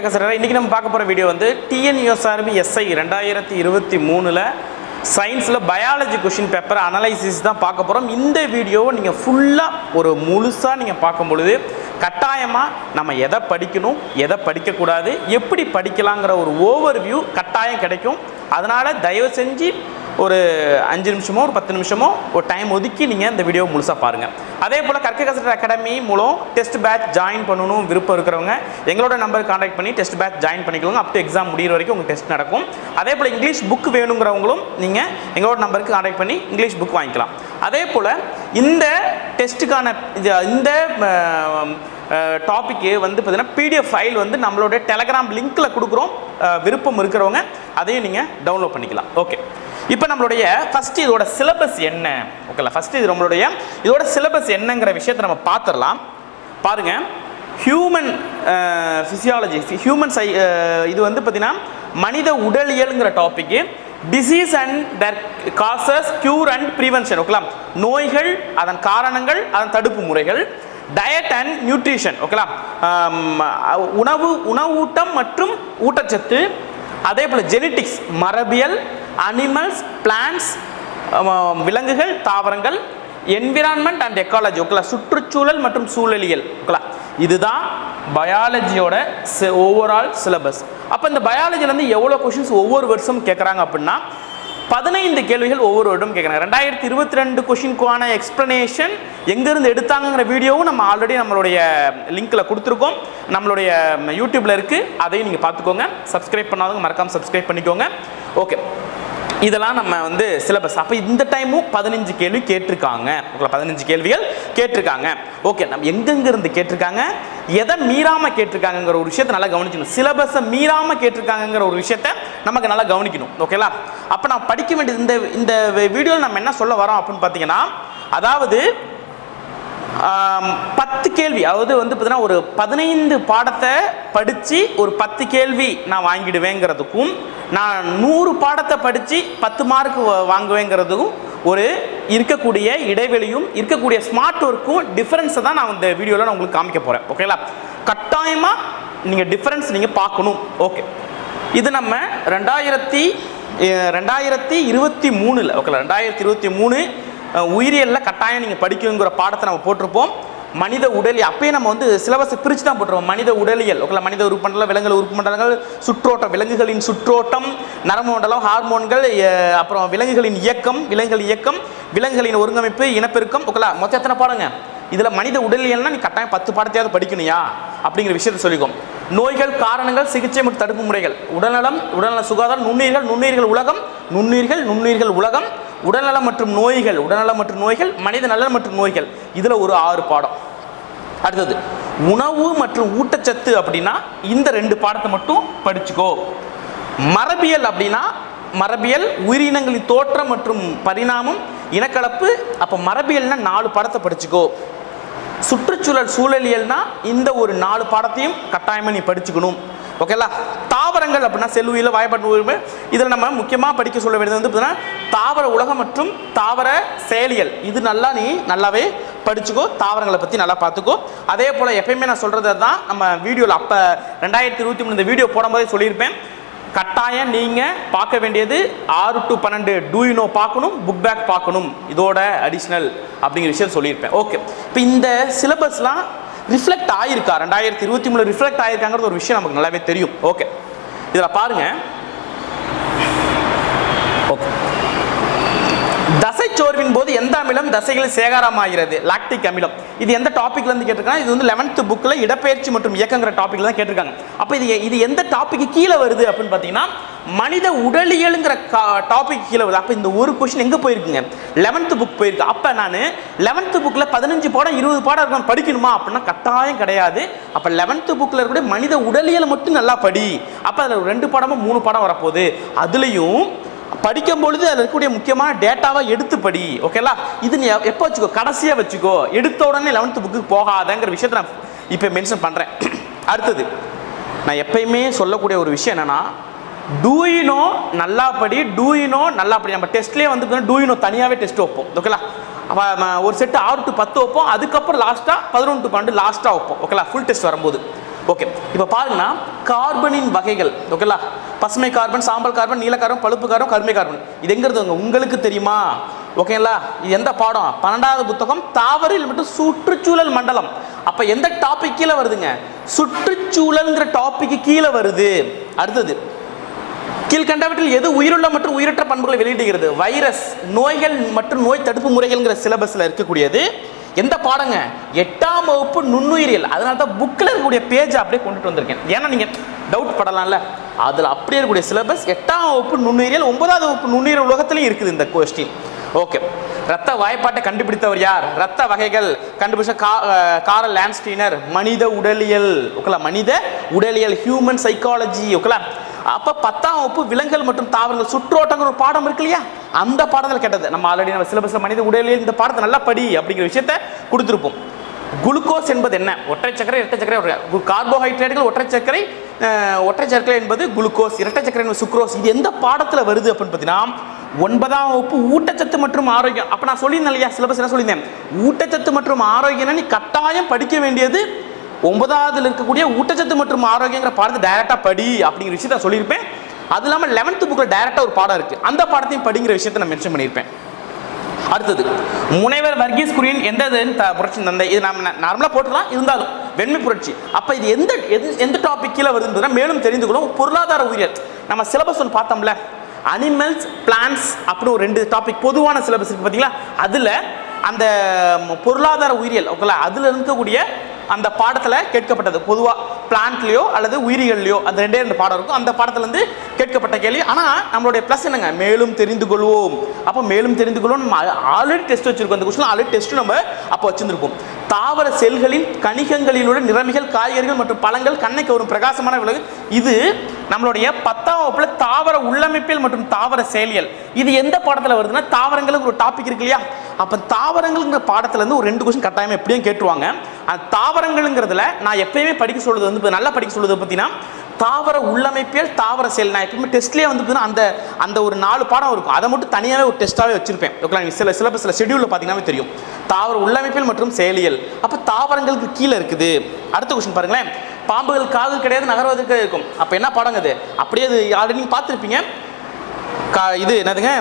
கற்க கசடரா இன்னைக்கு நம்ம பார்க்க போற வீடியோ வந்து டிஎன்யூஎஸ்ஆர்பி எஸ்ஐ 2023ல சயின்ஸ்ல பயாலஜி क्वेश्चन பேப்பர் அனலைசிஸ் தான் பார்க்க போறோம். இந்த வீடியோவை நீங்க ஃபுல்லா ஒரு முழுசா நீங்க பார்க்கும் பொழுது கட்டாயமா நம்ம எதை படிக்கணும், எதை படிக்க கூடாது, எப்படி படிக்கலாம்ங்கற ஒரு ஓவர்வியூ கட்டாயம் கிடைக்கும். அதனால தயவு செஞ்சு ஒரு 5 நிமிஷமோ ஒரு 10 நிமிஷமோ ஒரு டைம் ஒதுக்கி நீங்க இந்த வீடியோ முழுசா பாருங்க. அதே போல கற்க கசடரா அகாடமி மூலம் டெஸ்ட் பேட்ச் ஜாயின் பண்ணனும் விருப்பம் இருக்கிறவங்க எங்களோட நம்பர் கான்டாக்ட் பண்ணி டெஸ்ட் பேட்ச் ஜாயின் பண்ணிக்கோங்க. அப் டு எக்ஸாம் முடியற வரைக்கும் உங்களுக்கு டெஸ்ட் நடக்கும். அதே போல இங்கிலீஷ் புக் வேணும்ங்கறவங்களும் நீங்க எங்களோட நம்பருக்கு கான்டாக்ட் பண்ணி இங்கிலீஷ் புக் வாங்கிக்கலாம். அதே போல இந்த டெஸ்ட்டுக்கான இந்த டாபிக் வந்து பார்த்தீங்கன்னா பிடிஎஃப் ஃபைல் வந்து நம்மளோட டெலகிராம் லிங்க்ல கொடுக்குறோம். விருப்பம் இருக்கிறவங்க அதையும் நீங்க டவுன்லோட் பண்ணிக்கலாம். ஓகே, இப்போ நம்மளுடைய ஃபர்ஸ்ட் இதோட சிலபஸ் என்ன? ஓகேல, ஃபர்ஸ்ட் இது நம்மளுடைய இதோட சிலபஸ் என்னங்கிற விஷயத்தை நம்ம பார்த்துடலாம். பாருங்க, ஹியூமன் ஃபிசியாலஜி, ஹியூமன் இது வந்து பார்த்தீங்கன்னா மனித உடலியல்ங்கிற topic. Disease and their causes, cure and prevention. ஓகேலா, நோய்கள், அதன் காரணங்கள், அதன் தடுப்பு முறைகள். Diet and nutrition. ஓகேலா, உணவூட்டம் மற்றும் ஊட்டச்சத்து. அதே போல ஜெனடிக்ஸ், மரபியல், அனிமல்ஸ், பிளான்ட்ஸ், விலங்குகள், தாவரங்கள், என்விரான்மெண்ட் அண்ட் எக்காலஜி. ஓகேலா, சுற்றுச்சூழல் மற்றும் சூழலியல். ஓகேலா, இதுதான் பயாலஜியோட ஓவரால் சிலபஸ். அப்போ இந்த பயாலஜில இருந்து எவ்வளோ கொஸ்டின்ஸ் ஒவ்வொரு வருஷமும் கேட்குறாங்க அப்படின்னா 15 கேள்விகள் ஒவ்வொரு வருடம் கேட்குறாங்க. 2022 கொஸ்டினுக்கான எக்ஸ்பிளனேஷன் எங்கேருந்து எடுத்தாங்கிற வீடியோவும் நம்ம ஆல்ரெடி நம்மளுடைய லிங்க்ல கொடுத்துருக்கோம். நம்மளுடைய யூடியூப்ல இருக்கு, அதையும் நீங்கள் பார்த்துக்கோங்க. சப்ஸ்கிரைப் பண்ணாதவங்க மறக்காம சப்ஸ்கிரைப் பண்ணிக்கோங்க. ஓகே, இதெல்லாம் நம்ம வந்து சிலபஸ். அப்போ இந்த டைமும் 15 கேள்வி கேட்டிருக்காங்க. 15 கேள்விகள் கேட்டிருக்காங்க. ஓகே, நம்ம எங்கெங்கிருந்து கேட்டிருக்காங்க, எதை மீறாம கேட்டிருக்காங்கிற ஒரு விஷயத்தை நல்லா கவனிக்கணும். சிலபஸை மீறாம கேட்டிருக்காங்கிற ஒரு விஷயத்தை நமக்கு நல்லா கவனிக்கணும். ஓகேலா, அப்போ நான் படிக்க வேண்டியது இந்த வீடியோவில் நம்ம என்ன சொல்ல வரோம் அப்படின்னு பார்த்தீங்கன்னா, அதாவது 10 கேள்வி, அதாவது வந்து பார்த்தீங்கன்னா ஒரு 15 பாடத்தை படித்து ஒரு 10 கேள்வி நான் வாங்கிடுவேங்கிறதுக்கும், நான் 100 பாடத்தை படித்து 10 மார்க் வாங்குவேங்கிறதுக்கும் ஒரு இருக்கக்கூடிய இடைவெளியும் இருக்கக்கூடிய ஸ்மார்ட் ஒர்க்கும் டிஃபரன்ஸை தான் நான் இந்த வீடியோவில் நான் உங்களுக்கு காமிக்க போகிறேன். ஓகேங்களா, கட்டாயமாக நீங்கள் டிஃபரன்ஸ் நீங்கள் பார்க்கணும். ஓகே, இது நம்ம 2023 ஓகேங்களா, 2023 உயிரியலில் கட்டாயம் நீங்கள் படிக்கணுங்கிற பாடத்தை நம்ம போட்டிருப்போம். மனித உடலியல் அப்பயே நம்ம வந்து சிலபஸை பிரித்து தான் போட்டுருவோம். மனித உடலியல். ஓகேங்களா, மனித உறுப்பு மண்டலம், விலங்குகள் உறுப்பு மண்டலங்கள், சுற்றோட்டம், விலங்குகளின் சுற்றோட்டம், நரம்பு மண்டலம், ஹார்மோன்கள், அப்புறம் விலங்குகளின் இயக்கம், விலங்குகளின் ஒருங்கமைப்பு, இனப்பெருக்கம். ஓகேங்களா, மொத்தம் எத்தனை பாடங்க இதில்? மனித உடலியல்னா நீ கட்டாயம் 10 பாடத்தையாவது படிக்கணுயா அப்படிங்கிற விஷயத்தை சொல்லிக்கும். நோய்கள், காரணங்கள், சிகிச்சை மற்றும் தடுப்பு முறைகள், உடல்நல சுகாதாரம், நுண்ணுயிர்கள் உலகம், உடல்நலம் மற்றும் நோய்கள், மனித நலன் மற்றும் நோய்கள். இதுல ஒரு 6 பாடம். அடுத்தது உணவு மற்றும் ஊட்டச்சத்து அப்படின்னா இந்த 2 பாடத்தை மட்டும் படிச்சுக்கோ. மரபியல் அப்படின்னா மரபியல், உயிரினங்களின் தோற்றம் மற்றும் பரிணாமம், இனக்கலப்பு. அப்ப மரபியல்னா 4 பாடத்தை படிச்சுக்கோ. சுற்றுச்சூழல் சூழலியல்னா இந்த ஒரு 4 பாடத்தையும் கட்டாயமா நீ படிச்சுக்கணும். ஓகேலா, தாவரங்கள் அப்படின்னா செல்லுயில, வாய்ப்பாட்டு, இதில் நம்ம முக்கியமாக படிக்க சொல்ல வேண்டியது வந்து பார்த்தீங்கன்னா தாவர உலகம் மற்றும் தாவர செயலியல். இது நல்லாவே படிச்சுக்கோ. தாவரங்களை பற்றி நல்லா பார்த்துக்கோ. அதே போல் எப்பயுமே நான் சொல்கிறது தான் நம்ம வீடியோவில் அப்போ 2023 இந்த வீடியோ போடும்போதே சொல்லியிருப்பேன். கட்டாயம் நீங்கள் பார்க்க வேண்டியது 6 to 12 டூயினோ பார்க்கணும், புக் பேக் பார்க்கணும். இதோட அடிஷ்னல் அப்படிங்கிற விஷயம் சொல்லியிருப்பேன். ஓகே, இப்போ இந்த சிலபஸ்லாம் ரிஃப்ளெக்ட் ஆயிருக்கா 2023 ரிஃப்ளெக்ட் ஆயிருக்காங்கிறது ஒரு விஷயம் நமக்கு நல்லாவே தெரியும். ஓகே, இதில் பாருங்க. ஓகே, தசைச்சோர்வின் போது எந்த அமிலம் தசைகளில் சேகரமாகிறது? லாக்டிக் அமிலம். இது எந்த டாபிக்ல இருந்து கேட்டிருக்காங்க? இது வந்து 11th புக்ல இடப்பெயர்ச்சி மற்றும் இயக்கங்கிற டாபிக்ல தான் கேட்டிருக்காங்க. அப்போ இது எந்த டாபிக் கீழே வருது அப்படின்னு பார்த்தீங்கன்னா மனித உடலியல்ங்கிற டாபிக் கீழே வருது. அப்போ இந்த ஒரு கொஸ்டின் எங்கே போயிருக்குங்க? 11th புக் போயிருக்கு. அப்போ நான் 11th புக்கில் 15 பாடம் 20 பாடம் இருக்கும் படிக்கணுமா அப்படின்னா கட்டாயம் கிடையாது. அப்போ 11th புக்கில் இருக்கக்கூடிய மனித உடலியல் மட்டும் நல்லா படி. அப்போ அதில் 2 பாடமும் 3 பாடம் வரப்போகுது. அதுலேயும் படிக்கும் பொழுது அதில் இருக்கக்கூடிய முக்கியமான டேட்டாவை எடுத்து படி. ஓகேலா, இது நீ எப்போ வச்சுக்கோ, கடைசியாக வச்சுக்கோ. எடுத்த உடனே 11th புக்கு போகாதங்கிற விஷயத்தை நான் இப்போ மென்ஷன் பண்ணுறேன். அடுத்தது நான் எப்பயுமே சொல்லக்கூடிய ஒரு விஷயம் என்னன்னா, டூயினோ நல்லா படி. நம்ம டெஸ்ட்லேயே வந்து டூயினோ தனியாகவே டெஸ்ட் வைப்போம். ஓகேலா, ஒரு செட்டு 6 to 10 வைப்போம். அதுக்கப்புறம் லாஸ்ட்டாக 11 to 12 லாஸ்ட்டாக வைப்போம். ஓகேலா, ஃபுல் டெஸ்ட் வரும்போது. ஓகே, இப்போ பாருங்கன்னா கார்பனின் வகைகள். ஓகேங்களா, பசுமை கார்பன், சாம்பல் கார்பன், நீல கார்பன், பழுப்பு கார்பன், கருமை கார்பன். இது எங்கிறது உங்களுக்கு தெரியுமா? ஓகேங்களா, இது எந்த பாடம்? 12வது புத்தகம் தாவரியல் மற்றும் சுற்றுச்சூழல் மண்டலம். அப்ப எந்த டாபிக் கீழே வருதுங்க? சுற்றுச்சூழல்ங்கிற டாபிக் கீழே வருது. அடுத்தது, கீழ்கண்டவற்றில் எது உயிருள்ள மற்றும் உயிரற்ற பண்புகளை வெளியிடுகிறது? வைரஸ், நோய்கள் மற்றும் நோய் தடுப்பு முறைகள்ங்கிற சிலபஸ்ல இருக்கக்கூடியது. எந்த பாடங்க? 8ஆம் வகுப்பு நுண்ணுயிரியல். அதனால தான் புக்கில் இருக்கக்கூடிய பேஜ் அப்படியே கொண்டுட்டு வந்திருக்கேன். ஏன்னா நீங்க டவுட் படலாம்ல, அதில் அப்படியே இருக்கக்கூடிய சிலபஸ் 8ஆம் வகுப்பு நுண்ணுயிரியல், 9வது வகுப்பு நுண்ணுயிரியல் உலகத்திலையும் இருக்குது இந்த கொஸ்டின். ஓகே, ரத்த வாய்ப்பாட்டை கண்டுபிடித்தவர் யார்? ரத்த வகைகள் கண்டுபிடிச்ச காரல் லான்ஸ்டீனர். மனித உடலியல். ஓகேலா, மனித உடலியல், ஹியூமன் சைக்காலஜி. ஓகேலா, அப்ப 10ஆம் வகுப்பு விலங்குகள் மற்றும் தாவரங்கள் சுற்றோட்டங்கிற ஒரு பாடம் இருக்கு இல்லையா, அந்த பாடத்தில் கேட்டது. நம்ம ஆல்ரெடி நம்ம சிலபஸ்ல மனித உடலியல் இந்த பாடத்தை நல்லா படி அப்படிங்கிற விஷயத்தை கொடுத்துருப்போம். குளுக்கோஸ் என்பது என்ன? ஒற்றை சர்க்கரை, இரட்டை சர்க்கரை. கார்போஹைட்ரேட்டுகள் ஒற்றை சர்க்கரை, ஒற்றை சர்க்கரை என்பது குளுக்கோஸ், இரட்டை சர்க்கரை என்பது சுக்ரோஸ். இது எந்த பாடத்தில் வருது அப்படின்னு பார்த்தீங்கன்னா 9ஆம் வகுப்பு ஊட்டச்சத்து மற்றும் ஆரோக்கியம். அப்ப நான் சொல்லியிருந்தேன் இல்லையா, சிலபஸ் என்ன சொல்லியிருந்தேன்? ஊட்டச்சத்து மற்றும் ஆரோக்கியம் நீ கட்டாயம் படிக்க வேண்டியது 9ஆவதுல இருக்கக்கூடிய ஊட்டச்சத்து மற்றும் ஆரோக்கியங்கிற பாடத்தை டைரக்டா படி அப்படிங்கிற விஷயத்த சொல்லியிருப்பேன். அது இல்லாமல் 11th புக்ல டைரக்டா ஒரு பாடம் இருக்கு, அந்த பாடத்தையும் படிங்கிற விஷயத்தை நான் மென்ஷன் பண்ணியிருப்பேன். அடுத்தது, முனைவர் வர்கீஸ் குரியன் எந்த புரட்சி தந்தை? இது நம்ம நார்மலா போட்டுக்கலாம், இருந்தாலும் வெண்மை புரட்சி. அப்ப இது எந்த டாபிக் கீழே வருதுன்றத மேலும் தெரிந்து கொள்ளும். பொருளாதார உயிரியல் நம்ம சிலபஸ் ஒன்று பார்த்தோம்ல, அனிமல்ஸ், பிளான்ஸ் அப்படி ஒரு 2 டாபிக் பொதுவான சிலபஸ் இருக்கு பார்த்தீங்களா, அதுல அந்த பொருளாதார உயிரியல். ஓகேங்களா, அதுல இருக்கக்கூடிய அந்த பாடத்தில் கேட்கப்பட்டது. பொதுவாக பிளான்ட்லையோ அல்லது உயிரியல்லையோ அந்த 2 பாடம் இருக்கும். அந்த பாடத்திலிருந்து கேட்கப்பட்ட கேள்வி. ஆனால் நம்மளுடைய ப்ளஸ் என்னங்க? மேலும் தெரிந்து கொள்வோம். அப்போ மேலும் தெரிந்து கொள்வோம். நம்ம ஆல்ரெடி டெஸ்ட் வச்சிருக்கோம். அந்த கொஸ்டின் ஆல்ரெடி டெஸ்ட் நம்ம அப்போ வச்சிருந்திருப்போம். தாவர செல்களின் கணிகங்களில் உள்ள நிறமிகள், காய்கறிகள் மற்றும் பழங்கள் கண்ணை கவரும் பிரகாசமான விலங்கு. இது நம்மளுடைய 10ஆம் வகுப்புல தாவர உள்ளமைப்பியல் மற்றும் தாவர செயலியல். இது எந்த பாடத்தில் வருதுன்னா தாவரங்களுக்கு ஒரு டாபிக் இருக்கு இல்லையா, அப்போ தாவரங்கள்ங்கிற பாடத்துல இருந்து ஒரு 2 கொஸ்டின் கட்டாயமா எப்படியும் கேட்டுருவாங்க. அந்த தாவரங்கள்ங்கிறதுல நான் எப்பயுமே படிக்க சொல்றது வந்து நல்லா படிக்க சொல்றது பார்த்தீங்கன்னா தாவர உள்ளமைப்பியல், தாவர செயல். நான் எப்பவுமே டெஸ்ட்லேயே வந்து அந்த ஒரு 4 பாடம் இருக்கும், அதை மட்டும் தனியாகவே ஒரு டெஸ்ட்டாகவே வச்சிருப்பேன். ஓகேங்களா, சில சிலபஸ்ல ஷெடியூலில் பார்த்தீங்கன்னா தெரியும் தாவர உள்ளமைப்பியல் மற்றும் செயலியல். அப்போ தாவரங்களுக்கு கீழே இருக்குது. அடுத்த கொஸ்டின் பாருங்களேன், பாம்புகள் காது கிடையாது, நகர்வதற்கு இருக்கும். அப்போ என்ன பாடங்க அது? அப்படியே அது ஆல்ரெடி நீங்கள் பார்த்துருப்பீங்க. இது என்னதுங்க,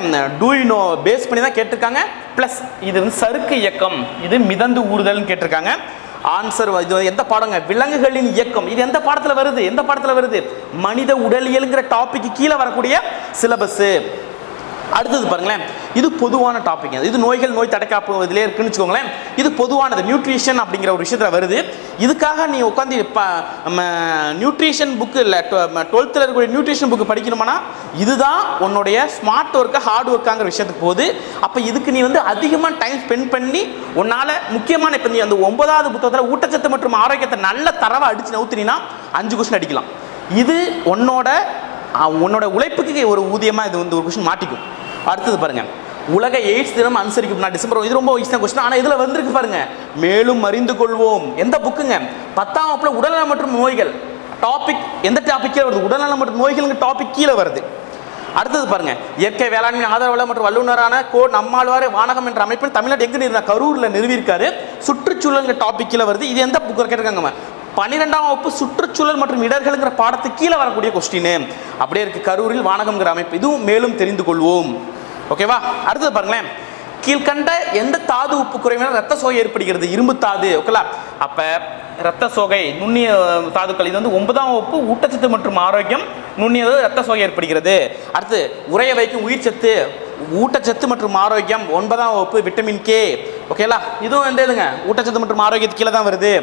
டூயினோ பேஸ் பண்ணி தான் கேட்டிருக்காங்க. பிளஸ் இது வந்து சறுக்கு இயக்கம், இது மிதந்து ஊறுதல்னு கேட்டிருக்காங்க. ஆன்சர் இது எந்த பாடங்க? விலங்குகளின் இயக்கம். இது எந்த பாடத்துல வருது? எந்த பாடத்துல வருது? மனித உடலியல்ங்கிற டாபிக் கீழே வரக்கூடிய சிலபஸ். அடுத்தது பாருங்களேன், இது பொதுவான டாபிக். இது நோய்கள், நோய் தடுக்காப்பு இதிலே இருக்குன்னு வச்சுக்கோங்களேன். இது பொதுவானது, நியூட்ரிஷன் அப்படிங்கிற ஒரு விஷயத்துல வருது. இதுக்காக நீ உட்காந்து நியூட்ரிஷன் புக்கு இல்லை 12th இருக்கக்கூடிய நியூட்ரிஷன் புக்கு படிக்கணுமானா இதுதான் உன்னுடைய ஸ்மார்ட் ஒர்க்கா ஹார்ட் ஒர்க்காங்கிற விஷயத்துக்கு போகுது. அப்போ இதுக்கு நீ வந்து அதிகமாக டைம் ஸ்பெண்ட் பண்ணி உன்னால முக்கியமான இப்போ நீ அந்த 9வது புத்தகத்தில் ஊட்டச்சத்து மற்றும் ஆரோக்கியத்தை நல்ல தரவை அடிச்சு நவுத்தினா 5 கொஸ்டின் அடிக்கலாம். இது உன்னோட உழைப்புக்கு ஒரு ஊதியமா இது வந்து ஒரு கொஸ்டின் மாட்டிக்கும். அடுத்தது பாருங்க, உலக எய்ட்ஸ் தினம் அனுசரிக்கும் டிசம்பர். இது ரொம்ப ஈஸியான கொஸ்டின், ஆனால் இதில் வந்திருக்கு பாருங்க, மேலும் அறிந்து கொள்வோம். எந்த புக்குங்க? 10ஆம் வகுப்புல உடல்நலம் மற்றும் நோய்கள் டாபிக். எந்த டாபிக் கீழே வருது? உடல்நலம் மற்றும் நோய்கள் டாபிக் கீழே வருது. அடுத்தது பாருங்க, இயற்கை வேளாண்மை ஆதரவாளர் மற்றும் வல்லுநரான நம்மாழ்வார் வானகம் என்ற அமைப்பில் தமிழ்நாடு எங்க நிறுவன கரூர்ல நிறுவியிருக்காரு. சுற்றுச்சூழல் டாபிக் கீழே வருது. இது எந்த புக்கு கேட்டிருக்காங்க? 12ஆம் வகுப்பு சுற்றுச்சூழல் மற்றும் இடர்கள்ங்கிற பாடத்துக்கு கீழே வரக்கூடிய கொஸ்டின் அப்படியே இருக்கு. கரூரில் வானகம்ங்கிற அமைப்பு. இதுவும் மேலும் தெரிந்து கொள்வோம். ஓகேவா? அடுத்தது பாருங்களேன், கீழ்கண்ட எந்த தாது உப்பு குறைவினால் ரத்த சோகை ஏற்படுகிறது? இரும்பு தாது. ஓகேலா, அப்ப ரத்த சோகை நுண்ணிய தாதுக்கள். இது வந்து 9ஆம் வகுப்பு ஊட்டச்சத்து மற்றும் ஆரோக்கியம் நுண்ணிய ரத்த சோகை ஏற்படுகிறது. அடுத்து உறைய வைக்கும் உயிர் சத்து, ஊட்டச்சத்து மற்றும் ஆரோக்கியம் 9ஆம் வகுப்பு விட்டமின் கே. ஓகேலா, இதுவும் வந்து எதுங்க? ஊட்டச்சத்து மற்றும் ஆரோக்கியத்துக்கு கீழே தான் வருது.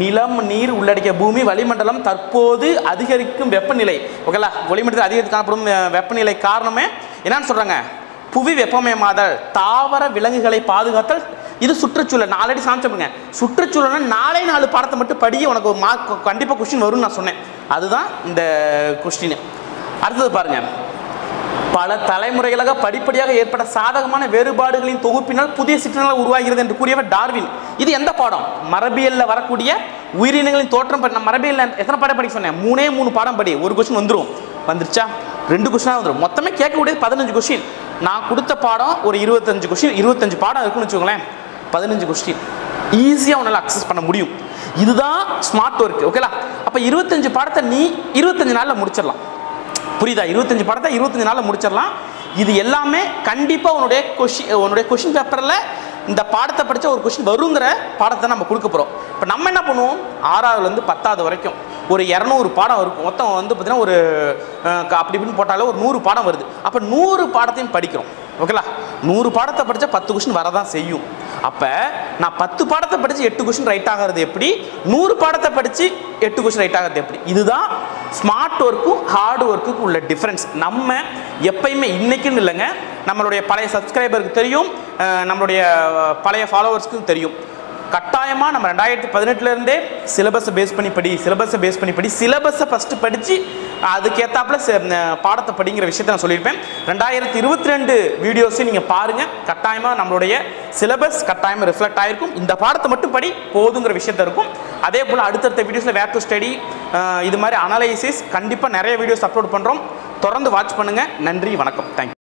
நிலம், நீர் உள்ளடக்கிய பூமி, வளிமண்டலம், தற்போது அதிகரிக்கும் வெப்பநிலை. ஓகேலா, வளிமண்டலத்தில் அதிகரித்து காணப்படும் வெப்பநிலை காரணமே என்னன்னு சொல்றாங்க? புவி வெப்பமயமாதல், தாவர விலங்குகளை பாதுகாத்தல், இது சுற்றுச்சூழல். நான் ஆல்ரெடி சாமிச்சேங்க, சுற்றுச்சூழல் 4 பாடத்தை மட்டும் படி, உனக்கு ஒரு மார்க் கண்டிப்பாக கொஸ்டின் வரும்னு நான் சொன்னேன். அதுதான் இந்த கொஸ்டின். அடுத்தது பாருங்க, பல தலைமுறைகளாக படிப்படியாக ஏற்பட்ட சாதகமான வேறுபாடுகளின் தொகுப்பினால் புதிய சிற்றங்கள் உருவாகிறது என்று கூறியவர் டார்வின். இது எந்த பாடம்? மரபியல்ல வரக்கூடிய உயிரினங்களின் தோற்றம். மரபியல் எத்தனை பாடம் படிக்க சொன்னேன்? 3 பாடம் படி. ஒரு கொஸ்டின் வந்துடும். வந்துருச்சா? 2 கொஸ்டினா வந்துடும். மொத்தமே கேட்கக்கூடியது 15 கொஸ்டின். நான் கொடுத்த பாடம் ஒரு 25 கொஸ்டின், 25 பாடம் இருக்குன்னு வச்சுக்கோங்களேன். 15 கொஸ்டின் ஈஸியாக உன்னால் அக்சஸ் பண்ண முடியும். இதுதான் ஸ்மார்ட் ஒர்க். ஓகேலா? அப்போ 25 பாடத்தை நீ 25 நாளில் முடிச்சிடலாம். புரியுதா? 25 பாடத்தை 25 நாளில் முடிச்சிடலாம். இது எல்லாமே கண்டிப்பாக உன்னுடைய கொஷின் பேப்பரில் இந்த பாடத்தை படித்த ஒரு கொஷின் வருங்கிற பாடத்தை நம்ம கொடுக்க போகிறோம். இப்போ நம்ம என்ன பண்ணுவோம், 6ஆவதுலேருந்து 10ஆவது வரைக்கும் ஒரு 200 பாடம் இருக்கும். மொத்தம் வந்து பார்த்தீங்கன்னா ஒரு அப்படி இப்படின்னு போட்டாலே ஒரு 100 பாடம் வருது. அப்போ 100 பாடத்தையும் படிக்கிறோம். ஓகேலா? 100 பாடத்தை படித்தா 10 கொஷின் வரதான் செய்யும். அப்போ நான் 10 பாடத்தை படித்து 8 கொஷின் ரைட் ஆகிறது எப்படி, 100 பாடத்தை படித்து 8 கொஷின் ரைட் ஆகிறது எப்படி? இதுதான் ஸ்மார்ட் ஒர்க்கும் ஹார்ட் ஒர்க்குக்கும் உள்ள டிஃப்ரென்ஸ். நம்ம எப்பயுமே இன்னைக்குன்னு இல்லைங்க, நம்மளுடைய பழைய சப்ஸ்கிரைபருக்கு தெரியும், நம்மளுடைய பழைய ஃபாலோவர்ஸ்க்கும் தெரியும். கட்டாயமாக நம்ம 2018 சிலபஸை பேஸ் பண்ணி படி, சிலபஸை ஃபஸ்ட்டு படித்து அதுக்கேற்றாப்புல பாடத்தை படிங்கிற விஷயத்தை நான் சொல்லியிருப்பேன். 2022 வீடியோஸையும் நீங்கள் பாருங்கள். கட்டாயமாக நம்மளுடைய சிலபஸ் கட்டாயமாக ரிஃப்ளெக்ட் ஆகிருக்கும். இந்த பாடத்தை மட்டும் படி போதுங்கிற விஷயத்த இருக்கும். அதே போல் அடுத்தடுத்த வீடியோஸில் வேர் டு ஸ்டடி, இது மாதிரி அனலைசிஸ் கண்டிப்பாக நிறைய வீடியோஸ் அப்லோட் பண்ணுறோம். தொடர்ந்து வாட்ச் பண்ணுங்கள். நன்றி, வணக்கம், தேங்க்யூ.